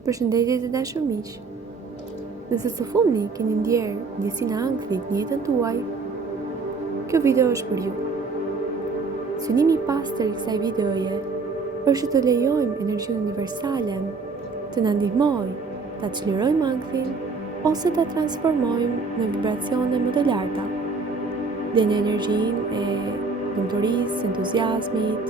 Përshëndetje të dashur miq. Nëse së fundmi keni ndjerë ndjesinë e ankthit në jetën tuaj, kjo video është për ju. Synimi i pastër i kësaj videoje është të lejojmë energjinë universale të na ndihmojë ta çlirojmë ankthin ose ta transformojmë në vibracione më të larta dhe në energjinë e lumturisë, entuziazmit.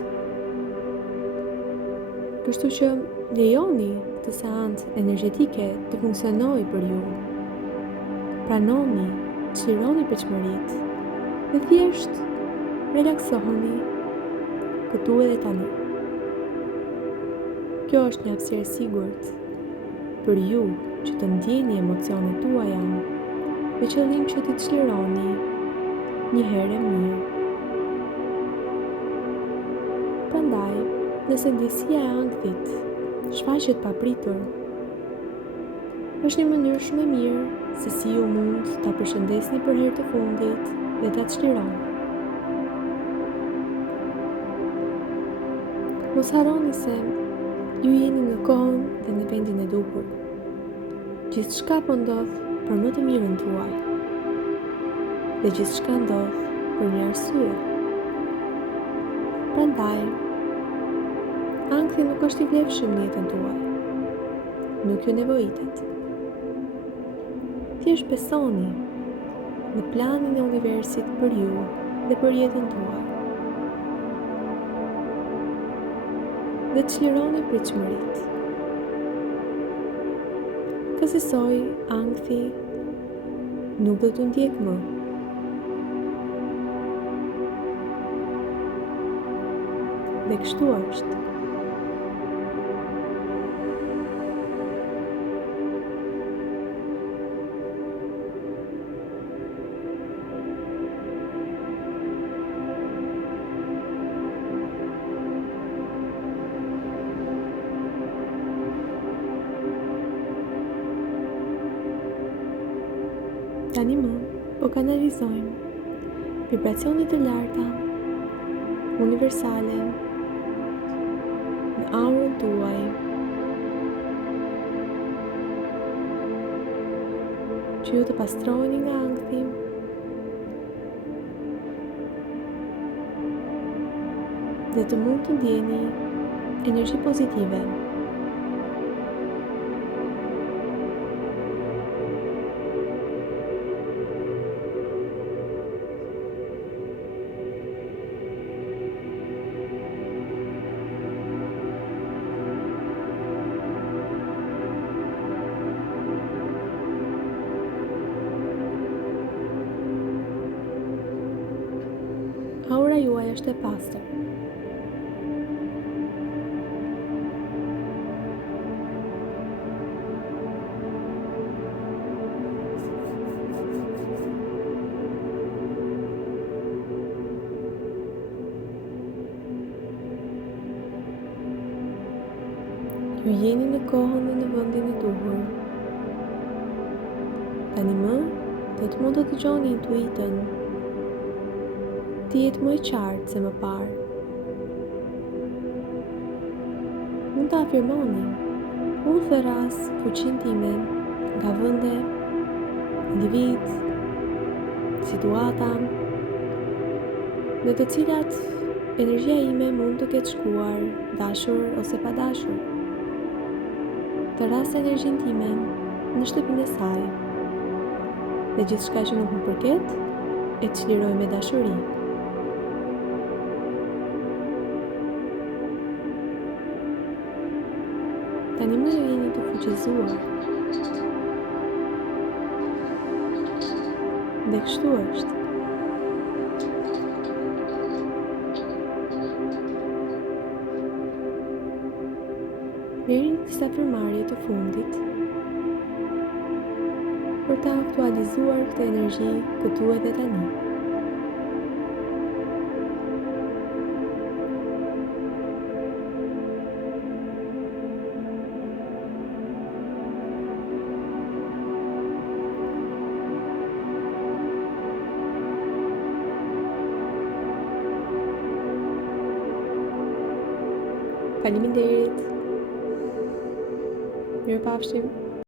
Kështu që lejoni këtë seancë energjetike të funksionojë për ju. Pranoni, çlironi pritshmëritë dhe thjesht relaksohuni këtu edhe tani. Kjo është një hapësirë e sigurt për ju që të ndjeni emocionet tuaja me qëllim që t'i çlironi një herë mirë. Prandaj, nëse ndjesia e ankthit shfaqet papritur, është një mënyrë shumë e mirë se si ju mund ta përshëndesni për herë të fundit dhe ta çlironi. Mos harroni se ju jeni në kohën dhe në vendin e duhur. Gjithçka po ndodh për më të mirën tuaj. Dhe gjithçka ndodh për një arsye. Prandaj, ankthi nuk është i vlefshëm në jetën tuaj. Nuk ju nevojitet. Thjesht besoni në planin e universit për ju dhe për jetën tuaj. Dhe çlironi pritshmëritë. Kësaj ankthi nuk do t'u ndjek më. Dhe kështu është. Tani më po kanalizojmë vibracionet të larta, universale, në aurën tuaj, që ju të pastrojni nga ankthi, dhe të mund të ndjeni energji pozitive. Aura juaj është e pastër. Ju jeni në kohën dhe në vendin e duhur. Tani më do të mund të dëgjoni intuitën të jetë më e qartë se më parë. Mund të afirmoni, unë thëras fuqinë time nga vende, individ, situata, në të cilat energjia ime mund të ketë shkuar, dashur ose pa dashur. Të ras energjinë time në shtëpinë e saj, dhe gjithçka që nuk më përket, e çliroj me dashuri. Tani më jeni të fuqizuar. Dhe kështu është. Deri në kësaj firmarje të fundit, për ta aktualizuar këtë energji këtu edhe tani. Faleminderit. Mirupafshim.